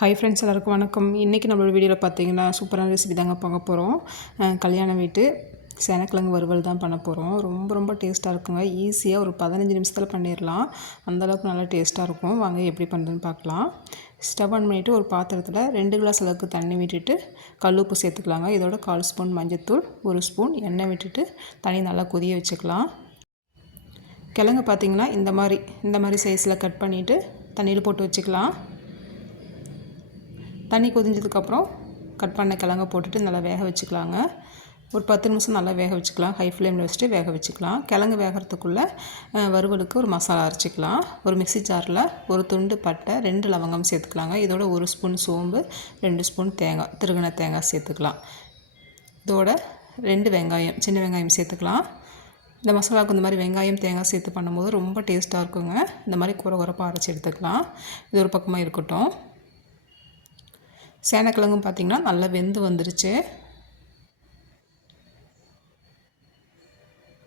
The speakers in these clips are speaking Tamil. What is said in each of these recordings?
ஹை ஃப்ரெண்ட்ஸ் எல்லாருக்கும் வணக்கம். இன்றைக்கி நம்மளோட வீடியோவில் பார்த்தீங்கன்னா சூப்பரான ரெசிபி தாங்க பார்க்க போகிறோம் கல்யாண வீட்டு சேனக்கிழங்கு வறுவல் தான் பண்ண போகிறோம் ரொம்ப ரொம்ப டேஸ்ட்டாக இருக்குங்க. ஈஸியாக ஒரு பதினஞ்சு நிமிஷத்தில் பண்ணிடலாம் அந்தளவுக்கு நல்லா டேஸ்ட்டாக இருக்கும். வாங்க எப்படி பண்ணுறதுன்னு பார்க்கலாம் ஸ்டவ் ஆன் பண்ணிவிட்டு ஒரு பாத்திரத்தில் ரெண்டு கிளாஸ் அளவுக்கு தண்ணி விட்டுட்டு கல் உப்பு சேர்த்துக்கலாங்க. இதோட கால் ஸ்பூன் மஞ்சத்தூள் ஒரு ஸ்பூன் எண்ணெய் விட்டுட்டு தண்ணி நல்லா கொதிய வச்சுக்கலாம். கிழங்கு பார்த்திங்கன்னா இந்த மாதிரி இந்த மாதிரி சைஸில் கட் பண்ணிவிட்டு தண்ணியில் போட்டு வச்சுக்கலாம். தண்ணி கொதிஞ்சதுக்கப்புறம் கட் பண்ண கிழங்க போட்டுட்டு நல்லா வேக வச்சுக்கலாங்க. ஒரு பத்து நிமிஷம் நல்லா வேக வச்சுக்கலாம். ஹை ஃப்ளேமில் வச்சுட்டு வேக வச்சுக்கலாம். கிழங்கு வேகிறதுக்குள்ளே வறுவலுக்கு ஒரு மசாலா அரைச்சிக்கலாம். ஒரு மிக்சி ஜாரில் ஒரு துண்டு பட்டை ரெண்டு லவங்கம் சேர்த்துக்கலாங்க. இதோட ஒரு ஸ்பூன் சோம்பு ரெண்டு ஸ்பூன் தேங்காய் திருகின தேங்காய் சேர்த்துக்கலாம். இதோட ரெண்டு வெங்காயம் சின்ன வெங்காயம் சேர்த்துக்கலாம். இந்த மசாலாவுக்கு இந்த மாதிரி வெங்காயம் தேங்காய் சேர்த்து பண்ணும்போது ரொம்ப டேஸ்ட்டாக இருக்குங்க. இந்த மாதிரி குறை குறைப்பாக அரைச்சி எடுத்துக்கலாம். இது ஒரு பக்கமாக இருக்கட்டும். சேனக்கிழங்கும் பார்த்திங்கன்னா நல்லா வெந்து வந்துருச்சு.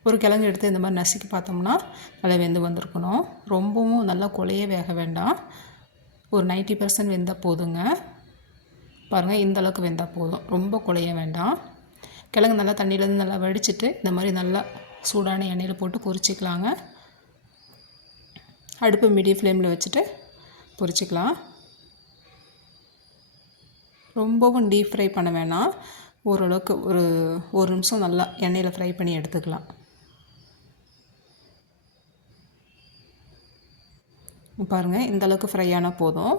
ஒரு கிழங்கு எடுத்து இந்த மாதிரி நசுக்கி பார்த்தோம்னா நல்லா வெந்து வந்திருக்கணும். ரொம்பவும் நல்லா கொலையே வேக வேண்டாம். ஒரு நைன்ட்டி பர்சன்ட் வெந்தால் போதுங்க. பாருங்கள் இந்த அளவுக்கு வெந்தால் போதும். ரொம்ப குழைய வேண்டாம். கிழங்கு நல்லா தண்ணியிலேருந்து நல்லா வடிச்சிட்டு இந்த மாதிரி நல்லா சூடான எண்ணெயில் போட்டு பொரிச்சிக்கலாங்க. அடுப்பு மீடியம் ஃப்ளேமில் வச்சுட்டு பொரிச்சிக்கலாம். ரொம்பவும் டீப் ஃப்ரை பண்ண வேணாம். ஓரளவுக்கு ஒரு ஒரு நிமிஷம் நல்லா எண்ணெயில் ஃப்ரை பண்ணி எடுத்துக்கலாம். பாருங்கள் இந்த அளவுக்கு ஃப்ரை ஆனால் போதும்.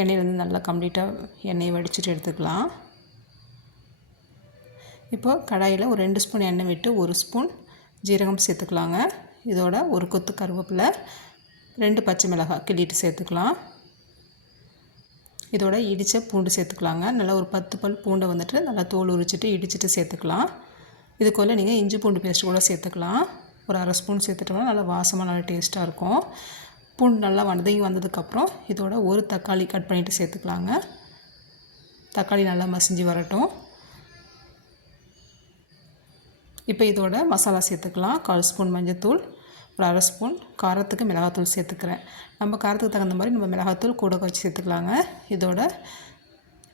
எண்ணெயிலேருந்து நல்லா கம்ப்ளீட்டாக எண்ணெயை வடிச்சிட்டு எடுத்துக்கலாம். இப்போ கடாயில் ஒரு ரெண்டு ஸ்பூன் எண்ணெய் விட்டு ஒரு ஸ்பூன் ஜீரகம் சேர்த்துக்கலாங்க. இதோட ஒரு கொத்து கருவேப்பிலை ரெண்டு பச்சை மிளகாய் கிள்ளிட்டு சேர்த்துக்கலாம். இதோட இடித்த பூண்டு சேர்த்துக்கலாங்க. நல்லா ஒரு பத்து பல் பூண்டை வந்துட்டு நல்லா தோல் உரிச்சிட்டு இடிச்சிட்டு சேர்த்துக்கலாம். இதுக்குள்ளே நீங்கள் இஞ்சி பூண்டு பேஸ்ட் கூட சேர்த்துக்கலாம். ஒரு அரை ஸ்பூன் சேர்த்துட்டோம்னா நல்லா வாசமாக நல்லா டேஸ்ட்டாக இருக்கும். பூண்டு நல்லா வதங்கி வந்ததுக்கப்புறம் இதோட ஒரு தக்காளி கட் பண்ணிவிட்டு சேர்த்துக்கலாங்க. தக்காளி நல்லா மசிஞ்சு வரட்டும். இப்போ இதோட மசாலா சேர்த்துக்கலாம். கால் ஸ்பூன் மஞ்சத்தூள் ஒரு அரை ஸ்பூன் காரத்துக்கு மிளகாத்தூள் சேர்த்துக்கிறேன். நம்ம காரத்துக்கு தகுந்த மாதிரி நம்ம மிளகாத்தூள் கூட வச்சு சேர்த்துக்கலாங்க. இதோட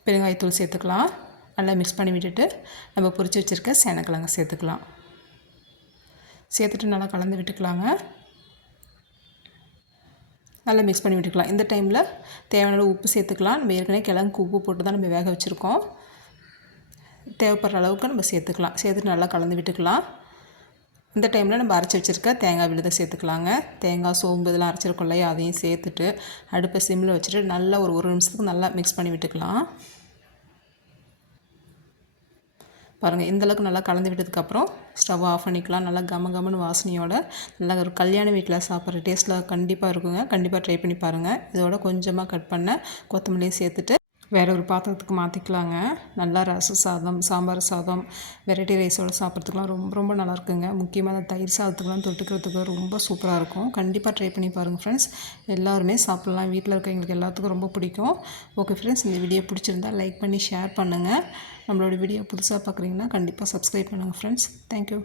பெருங்காயத்தூள் சேர்த்துக்கலாம். நல்லா மிக்ஸ் பண்ணி விட்டுட்டு நம்ம பொரித்து வச்சுருக்க சேனக்கிழங்க சேர்த்துக்கலாம். சேர்த்துட்டு நல்லா கலந்து விட்டுக்கலாங்க. நல்லா மிக்ஸ் பண்ணி விட்டுக்கலாம். இந்த டைமில் தேவையான உப்பு சேர்த்துக்கலாம். நம்ம ஏற்கனவே கிழங்கு உப்பு போட்டு தான் நம்ம வேக வச்சுருக்கோம். தேவைப்படுற அளவுக்கு நம்ம சேர்த்துக்கலாம். சேர்த்துட்டு நல்லா கலந்து விட்டுக்கலாம். இந்த டைமில் நம்ம அரைச்சி வச்சுருக்க தேங்காய் விழுதை சேர்த்துக்கலாங்க. தேங்காய் சோம்பு இதெல்லாம் அரைச்சிருக்கோம் இல்லையா அதையும் சேர்த்துட்டு அடுப்பை சிம்மில் வச்சுட்டு நல்லா ஒரு ஒரு நிமிஷத்துக்கு நல்லா மிக்ஸ் பண்ணி விட்டுக்கலாம். பாருங்கள் இந்தளவுக்கு நல்லா கலந்து விட்டதுக்கப்புறம் ஸ்டவ் ஆஃப் பண்ணிக்கலாம். நல்லா கம கமன்னு வாசனையோட நல்லா ஒரு கல்யாண வீட்டில் சாப்பிட்ற டேஸ்ட்டில் கண்டிப்பாக இருக்குங்க. கண்டிப்பாக ட்ரை பண்ணி பாருங்கள் இதோட கொஞ்சமாக கட் பண்ண கொத்தமல்லியும் சேர்த்துட்டு வேறு ஒரு பாத்திரத்துக்கு மாற்றிக்கலாங்க நல்லா ரச சாதம் சாம்பார் சாதம் வெரைட்டி ரைஸோடு சாப்பிட்றதுக்குலாம் ரொம்ப ரொம்ப நல்லா இருக்குங்க முக்கியமாக அந்த தயிர் சாதத்துக்குலாம் தொட்டுக்கிறதுக்கு ரொம்ப சூப்பராக இருக்கும். கண்டிப்பாக ட்ரை பண்ணி பாருங்கள் ஃப்ரெண்ட்ஸ் எல்லாருமே சாப்பிட்லாம். வீட்டில் இருக்கவங்களுக்கு எல்லாத்துக்கும் ரொம்ப பிடிக்கும். ஓகே ஃப்ரெண்ட்ஸ் இந்த வீடியோ பிடிச்சிருந்தா லைக் பண்ணி ஷேர் பண்ணுங்கள் நம்மளோட வீடியோ புதுசாக பார்க்குறீங்கன்னா கண்டிப்பாக சப்ஸ்கிரைப் பண்ணுங்கள் ஃப்ரெண்ட்ஸ் தேங்க்யூ